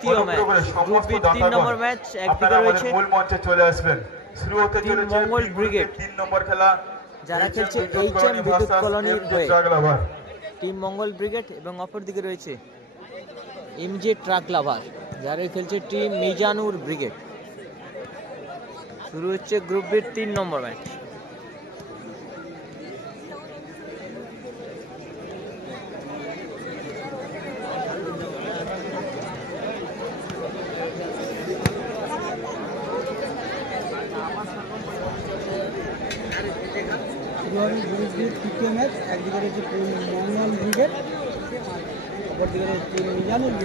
তৃতীয় ম্যাচ অনুগ্রহ করে গ্রুপ তিন নম্বর ম্যাচ একদিকে রয়েছে। মূল মঞ্চে চলে আসবেন। শুরু হতে টিম চলেছে মঙ্গল ব্রিগেড। তিন নম্বর খেলা। যারা খেলছে বিদ্যুৎ বিদ্যুৎ versus হয়ে। টিম মঙ্গল ব্রিগেড এবং অপর দিকে রয়েছে এমজে ট্রাক লাভার যারা খেলছে টিম মিজানুর ব্রিগেড। শুরু হচ্ছে গ্রুপ বির তিন নম্বর ম্যাচ শুরু হবে গ্রুপ বির তৃতীয় ম্যাচ একদিকে রয়েছে টিম মঙ্গল ব্রিগেড অপরদিকে রয়েছে টিম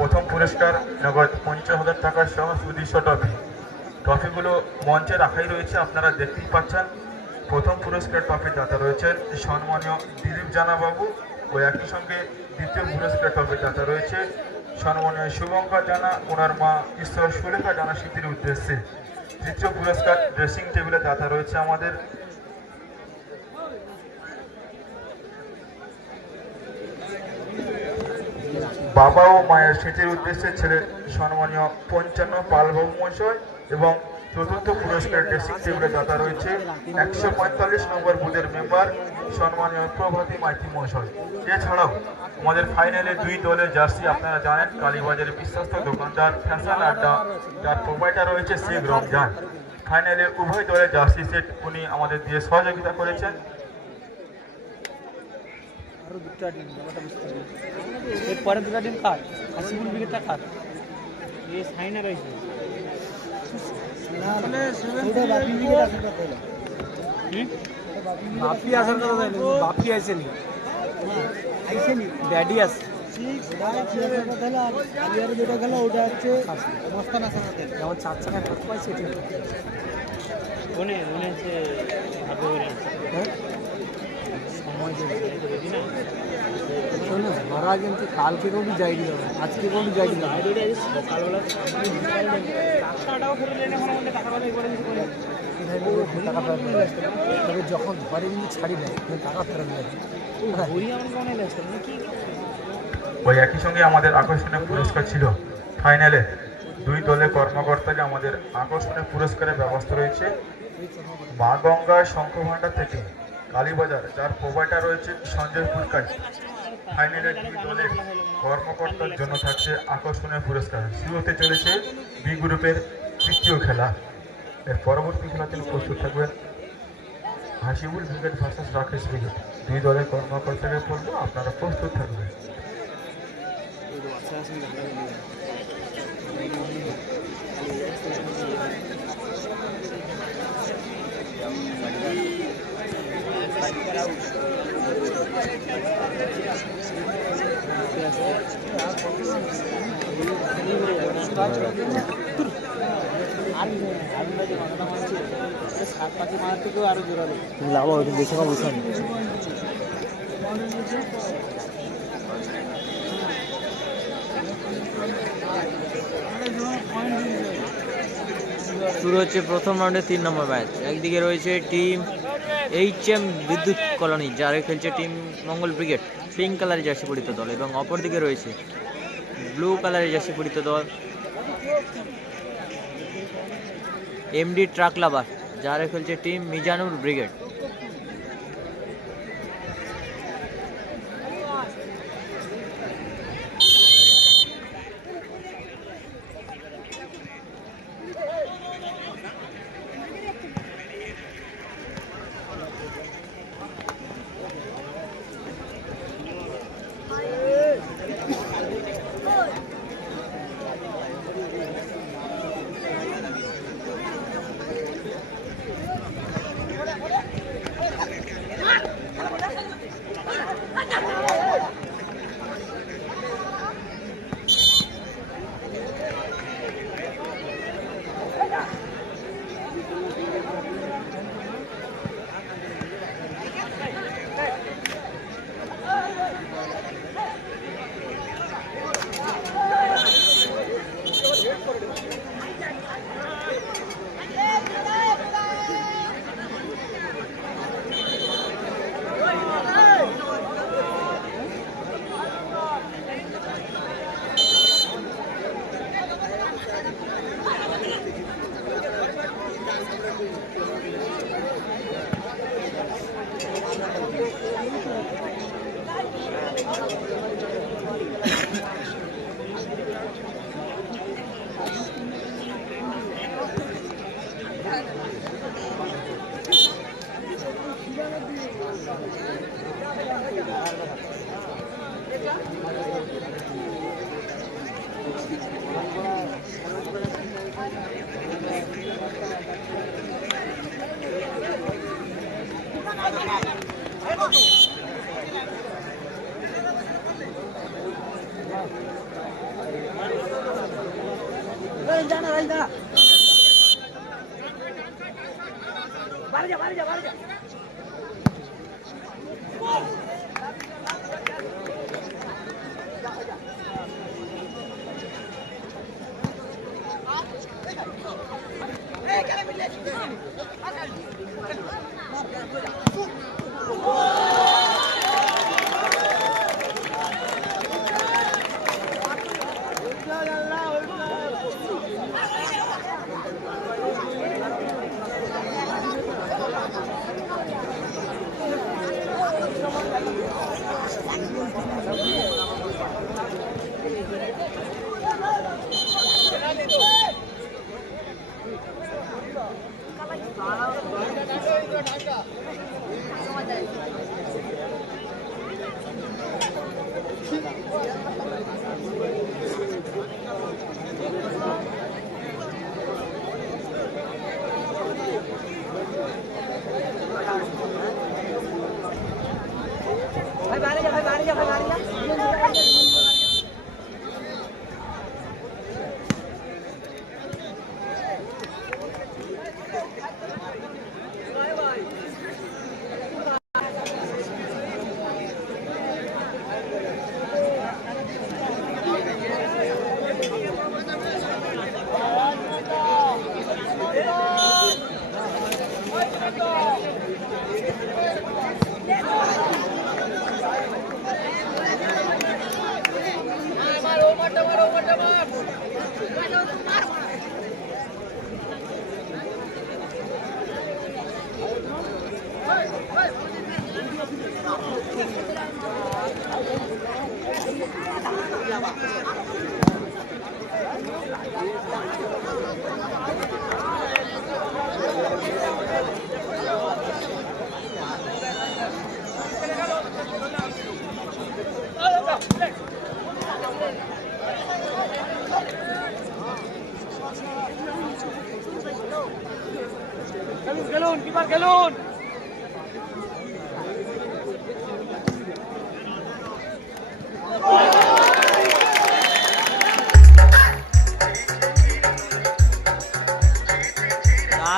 প্রথম পুরস্কার নগদ পঞ্চাশ হাজার টাকা সহ সুদৃশ্য ট্রফি ট্রফিগুলো মঞ্চে রাখাই রয়েছে, আপনারা দেখতেই পাচ্ছেন। প্রথম পুরস্কার ট্রফি দাতা রয়েছেন সম্মানীয় দিলীপ জানাবাবু ও একই সঙ্গে দ্বিতীয় পুরস্কার ট্রফি দাতা রয়েছে সম্মানীয় শুভঙ্কর জানা, ওনার মা ঈশ্বর সুলেখা জানা, স্মৃতির উদ্দেশ্যে। তৃতীয় পুরস্কার ড্রেসিং টেবিলে দাতা রয়েছে আমাদের বাবা ও মায়ের স্মৃতির উদ্দেশ্যে ছেলে সম্মানীয় পঞ্চান্ন পালবাবু মহাশয় এবং চতুর্থ পুরস্কার ড্রেসিং টেবিলে দাতা রয়েছে একশো পঁয়তাল্লিশ নম্বর বুথের মেম্বার সম্মানীয় প্রভাতী মাইতি মহাশয়। এছাড়াও আমাদের ফাইনালে দুই দলের জার্সি আপনারা জানেন, কালীবাজারের বিশ্বস্ত দোকানদার, ফ্যাশন আড্ডা, যার প্রোভাইডার রয়েছে শেখ রমজান। ফাইনালে উভয় দলের জার্সি সেট উনি আমাদের দিয়ে সহযোগিতা করেছেন। আরও দুটো টিম ব্যাপারটা বুঝতে পারবে এরপরে দুটো টিম কার? হাসিবুল ব্রিগেডটা কার? এ সাইনা রয়েছে। বাপি আসার কথা জানি বাপি আইসেনি। আইসেনি। ব্যাডি আছে। সাথে যেমন চার চাকায় ফাঁক পাইছে ঠিক মনে মনে হচ্ছে শোনো ভাড়া কিন্তু কালকে কোনো যাইনি যাবে আজকে কোনো যাইনি তবে যখন ঘরে কিন্তু ছাড়ি তখন টাকা ফেরত নিয়ে ওই একই সঙ্গে আমাদের আকর্ষণীয় পুরস্কার ছিল। ফাইনালে দুই দলের কর্মকর্তাকে আমাদের আকর্ষণীয় পুরস্কারের ব্যবস্থা রয়েছে মা গঙ্গা শঙ্খভাণ্ডার থেকে। কালীবাজার, যার প্রোভাইডার রয়েছে সঞ্জয় পুরকাই ফাইনালে দুই দলের কর্মকর্তার জন্য থাকছে আকর্ষণীয় পুরস্কার। শুরু হতে চলেছে বি গ্রুপের তৃতীয় খেলা। এর পরবর্তী খেলাতে প্রস্তুত থাকবেন Hasibul brigade versus Rakesh brigade দুই দলের কর্মকর্তাকে বলব আপনারা প্রস্তুত থাকবেন। সাত পাখি শুরু হচ্ছে প্রথম রাউন্ডে তিন নম্বর ম্যাচ একদিকে রয়েছে team H M Bidyut colony যারা খেলছে টিম মঙ্গল ব্রিগেড পিঙ্ক কালারের জার্সি পরিত দল এবং অপরদিকে রয়েছে ব্লু কালারের জার্সি পরিত দল। এমডি ট্রাক লাভার যারা খেলছে টিম মিজানুর ব্রিগেড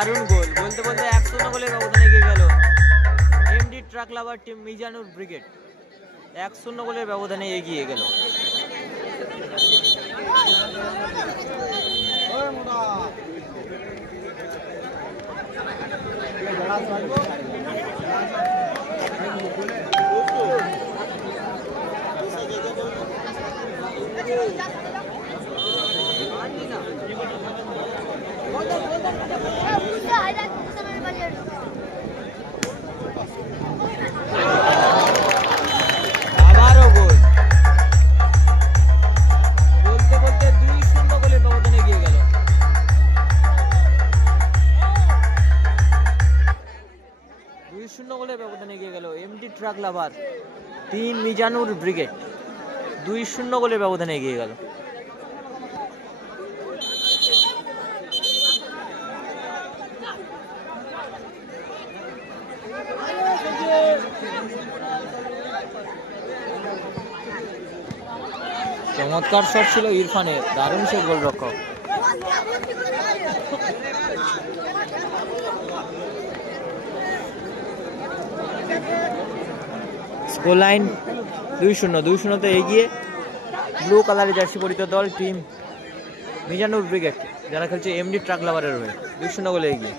দারুণ গোল। বলতে বলতে এক শূন্য গোলের ব্যবধানে এগিয়ে গেল MD truck lover team Mizanur brigade. এক শূন্য গোলের ব্যবধানে এগিয়ে গেল। লাভার তিন মিজানুর ব্রিগেড। দুই শূন্য গোলের ব্যবধানে এগিয়ে গেল। চমৎকার শট ছিল ইরফানের। দারুণ সে গোলরক্ষক। স্কোর লাইন দুই শূন্য, দুই শূন্যতে এগিয়ে ব্লু কালারের জার্সি পরিত দল টিম মিজানুর ব্রিগেড, যারা খেলছে এমডি ট্রাক লাভারের হয়ে, দুই শূন্য গোলে এগিয়ে।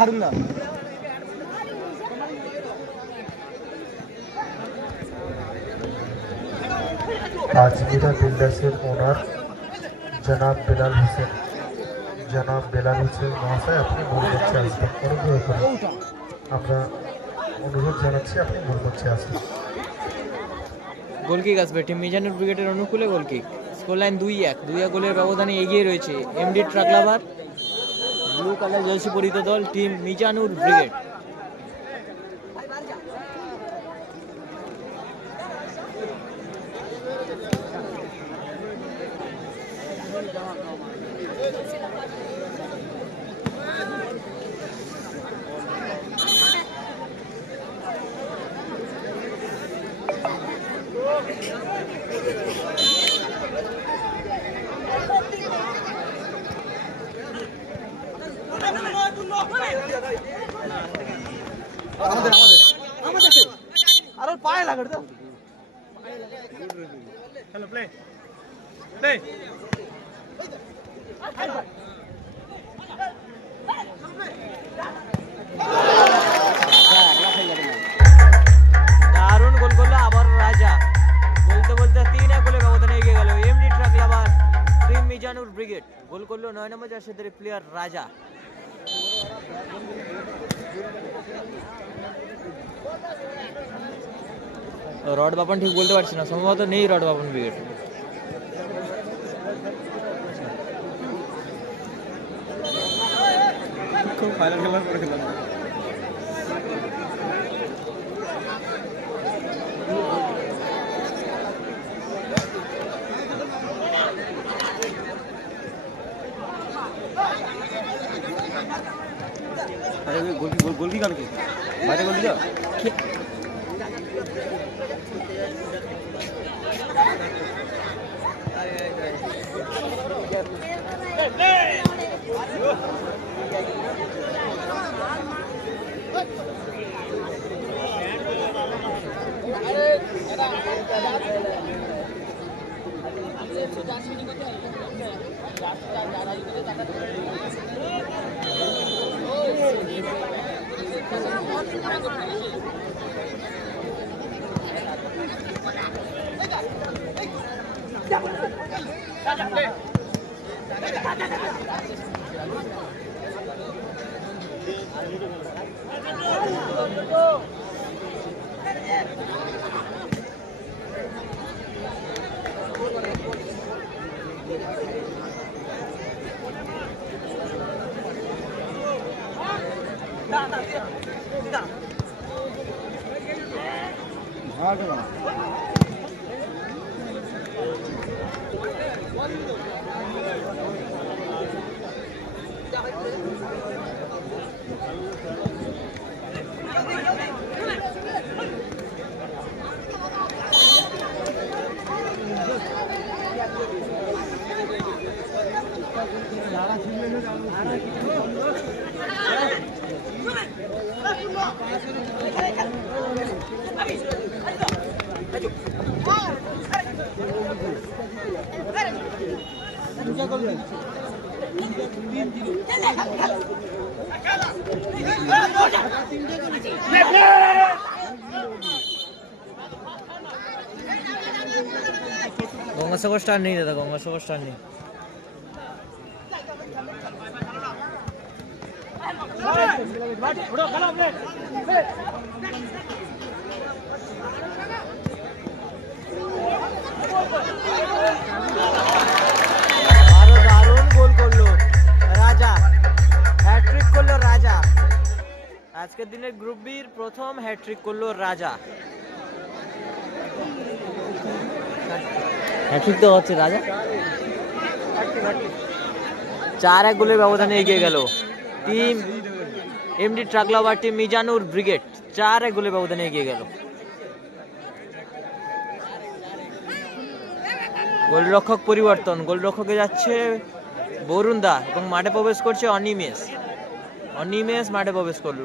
হারুন না। আজমিরা বিল্ডার্সের ওনার জনাব বেলাল হোসেন। জনাব বেলাল হোসেন মহাশয় আপনি মূল মঞ্চে আসবেন। অনুগ্রহ করে আমরা অনুরোধ জানাচ্ছি আপনি মূল মঞ্চে আসবেন। গোলকিক আসবে। টিম মিজানুর ব্রিগেডের অনুকূলে গোলকিক স্কোর লাইন দুই এক। দুই এক গোলের ব্যবধানে এগিয়ে রয়েছে MD truck lover blue colour jersey পরিহিত দল টিম মিজানুর ব্রিগেড। আমাদের আমাদের। আমাদের কে? আর ওর পায়ে লাগে তো দারুণ গোল করল আবার রাজা। বলতে বলতে তিন এক গোলে ব্যবধানে এগিয়ে গেল। MD truck lover team Mizanur brigade. Goal করল নয় নম্বর জার্সিদের প্লেয়ার রাজা। রড বাপন ঠিক বলতে পারছি না, সম্ভবত নেই রড বাপন বিকেট খুব ফাইনাল খেলার পরে খেলাম দিকে আমি বাইরে করে যা। Let's go. গোল গোল কি কালকে বাইরে গোল দিল গঙ্গাসাগর স্টার নেই দাদা গঙ্গাসাগর স্টার নেই। আরও প্রথম হ্যাট্রিক করল রাজা। হ্যাট্রিক তো হচ্ছে রাজা। চার এক গোলের ব্যবধানে এগিয়ে গেল। Team MD truck lover team Mizanur brigade চার এক গোলের ব্যবধানে এগিয়ে গেল। গোলরক্ষক পরিবর্তন গোলরক্ষকে যাচ্ছে বরুণ দা এবং মাঠে প্রবেশ করছে অনিমেষ। অনিমেষ মাঠে প্রবেশ করল।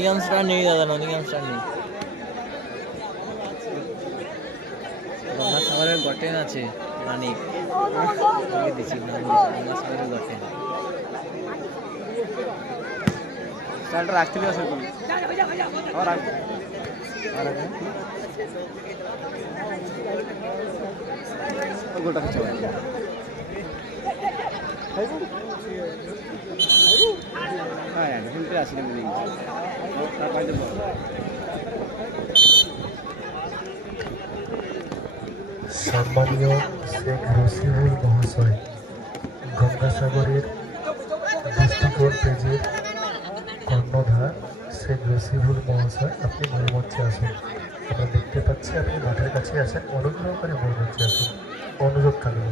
নন্দীগ্রাম স্টার নেই দাদা নন্দীগ্রাম স্টার নেই গঙ্গাসাগরের গটেন আছে স্টারটা রাখতে ওই গোলটা খেতে হবে হ্যাঁ এখন প্রায় আসি না বলি তার বাইরে বল সম্মানীয় শেখ মহাশয়, গঙ্গাসাগরের দৃষ্টিকোণ পেজের কর্ণধার শেখ রসিমুল মহাশয়, আপনি মূলমঞ্চে আসুন আমরা দেখতে পাচ্ছি আপনি মাঠের কাছে আছেন, অনুগ্রহ করে মূলমঞ্চে আসুন অনুরোধ কালী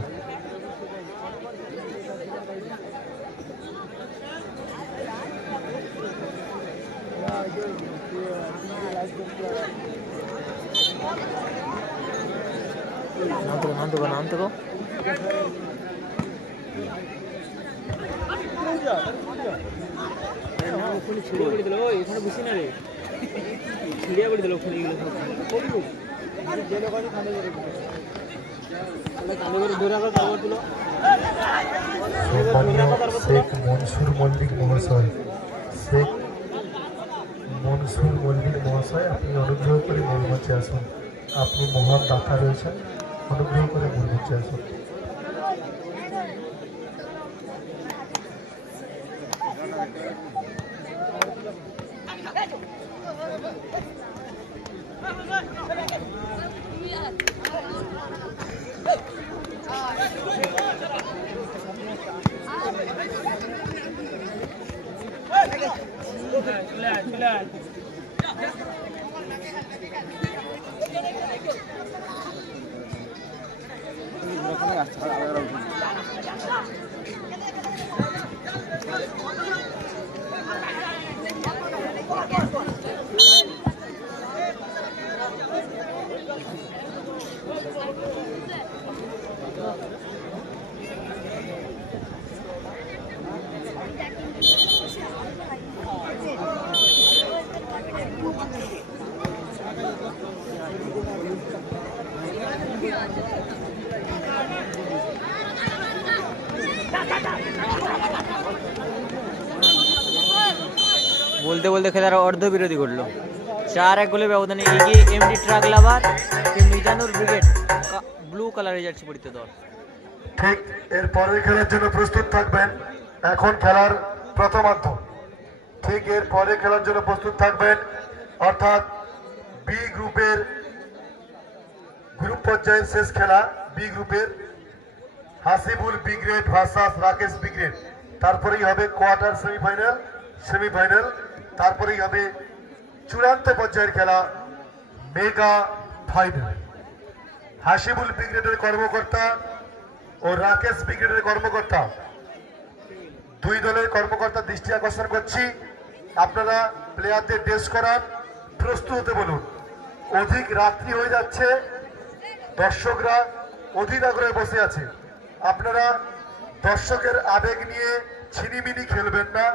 নাম তো নাম তো নাম তো ওখানে ছিড়িয়ে করে দিল ওই এখানে বসি না রে ছিড়িয়ে করে দিল ওখানে এগুলো শেখ মনসুর মল্লিক মহাশয়। মনসুর মল্লিক মহাশয় আপনি অনুগ্রহ করে মূলমঞ্চে আসুন আপনি মহান দাতা রয়েছেন অনুগ্রহ করে মূলমঞ্চে আসুন বলতে বলতে খেলার অর্ধ বিরতি ঘটলো। চার এক গোলের ব্যবধানে এগিয়ে MD truck lover Mizanur brigade blue কালারের জার্সি পরিত দল। ঠিক এর পরের খেলার জন্য প্রস্তুত থাকবেন এখন খেলার প্রথমার্ধ ঠিক এর পরে খেলার জন্য প্রস্তুত থাকবেন অর্থাৎ বি গ্রুপের গ্রুপ পর্যায়ের শেষ খেলা, বি গ্রুপের Hasibul brigade versus Rakesh brigade তারপরেই হবে কোয়ার্টার সেমিফাইনাল সেমিফাইনাল তারপরেই হবে চূড়ান্ত পর্যায়ের খেলা মেগা ফাইনাল। হাসিবুল ব্রিগেডের কর্মকর্তা ও রাকেশ ব্রিগেডের কর্মকর্তা। দুই দলের কর্মকর্তা দৃষ্টি আকর্ষণ করছি। আপনারা প্লেয়ারদের ড্রেস করান প্রস্তুত হতে বলুন। অধিক রাত্রি হয়ে যাচ্ছে। দর্শকরা অধীর আগ্রহে বসে আছে। আপনারা দর্শকের আবেগ নিয়ে ছিনিমিনি খেলবেন না।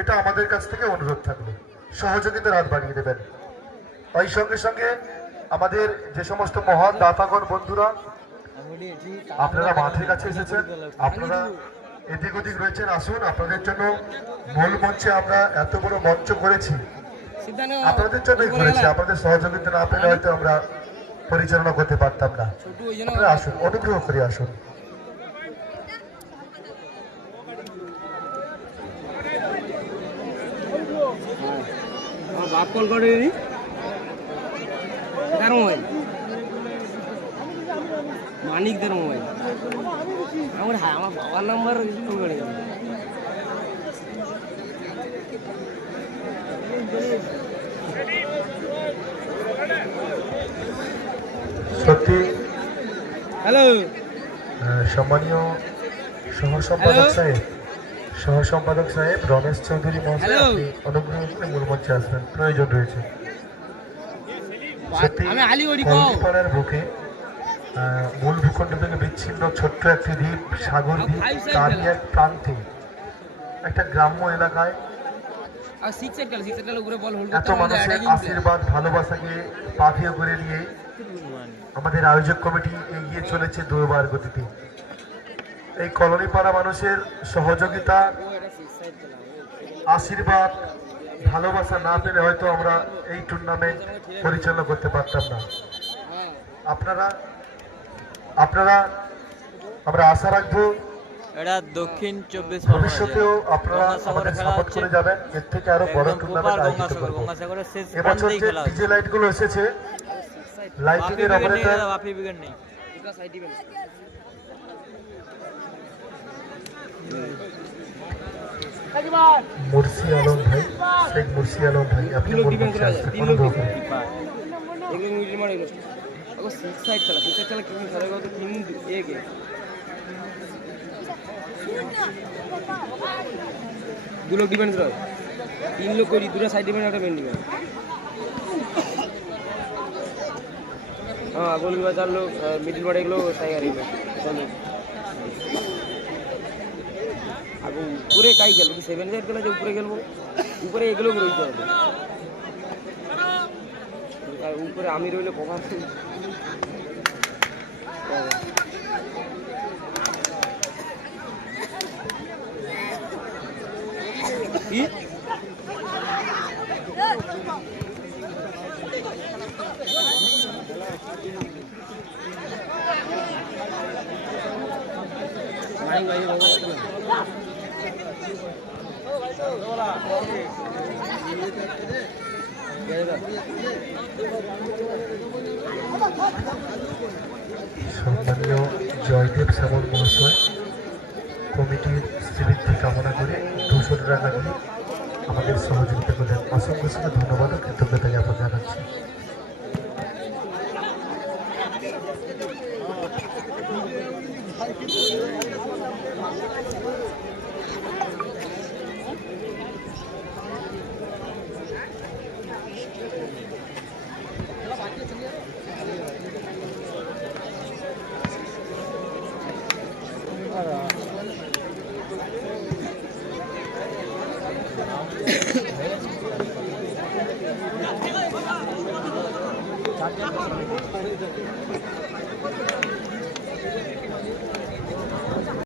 এটা আমাদের কাছ থেকে অনুরোধ থাকবে সহযোগিতার হাত বাড়িয়ে দেবেন। ওই সঙ্গে সঙ্গে আমাদের যে সমস্ত মহান দাতাগণ বন্ধুরা, আপনারা মাঠের কাছে এসেছেন, আপনারা এদিক ওদিক রয়েছেন, আসুন, আপনাদের জন্য মূল মঞ্চে আমরা এত বড় মঞ্চ করেছি। আপনাদের জন্যই করেছি, আপনাদের সহযোগিতা না পেলে হয়তো আমরা পরিচালনা করতে পারতাম না। আপনারা আসুন, অনুগ্রহ করে আসুন। কল করে কার মোবাইল। মানিকদের মোবাইল। আমার হ্যাঁ আমার বাবার নাম্বার ফোন করে সত্যি? হ্যালো। সম্মানীয় সহ সম্পাদক সাহেব সহ সম্পাদক সাহেব রমেশ চৌধুরী মহাশয়? আপনি অনুগ্রহ করে মূল মঞ্চে আসবেন। প্রয়োজন রয়েছে। কলকাতার বুকে মূল ভূখণ্ড থেকে বিচ্ছিন্ন ছোট্ট একটি দ্বীপ সাগর দ্বীপ তারই এক প্রান্তে। একটা গ্রাম্য এলাকায় এত মানুষের আশীর্বাদ ভালোবাসাকে পাথিয়ে করে নিয়ে আমাদের আয়োজক কমিটি এগিয়ে চলেছে দুর্বার গতিতে। এই কলোনি পাড়া মানুষের সহযোগিতা আশীর্বাদ ভালোবাসা না পেলে হয়তো আমরা এই টুর্নামেন্ট পরিচালনা করতে পারতাম না। আপনারা আপনারা আমরা আশা রাখব এটা দক্ষিণ চব্বিশ ভবিষ্যতেও আপনারা আমাদের সাপোর্ট করে যাবেন। এর থেকে আরও বড় টুর্নামেন্ট আয়োজিত গঙ্গাসাগর করব। গঙ্গাসাগরের শেষ এবছর যে খেলা ডিজে লাইটগুলো এসেছে লাইটিং এর অপারেটর দাদা, বাপি ব্রিগেড নেই সাইড দিবেন মুর্শি আলম ভাই শেখ মুর্শি আলম ভাই আপনি কোন এগুলো মিডিল মারে এগুলো সিক্স সাইড খেলা সিক্স সাইড খেলা কি খেলা? কত তিন একে দু লোক ডিফেন্স রয় তিন লোক করি দুটো সাইড ডিফেন্স একটা মেন ডিফেন্স হ্যাঁ গোলকিপার চার লোক মিডিল মারে এগুলো টাইগার এগুলো ছয় লোক আর উপরে কাই কি সেভেন সাইড খেলা যে উপরে খেলব উপরে এগুলো রইতে হবে। আর উপরে আমি রইলে কভার কি? বাবু সম্মানীয় জয়দেব শ্যামল মহাশয়, কমিটির শ্রীবৃদ্ধি কামনা করে দুশো টাকা দিয়ে আমাদের সহযোগিতা করলেন। অসংখ্য অসংখ্য ধন্যবাদ ও কৃতজ্ঞতা জ্ঞাপন জানাচ্ছি।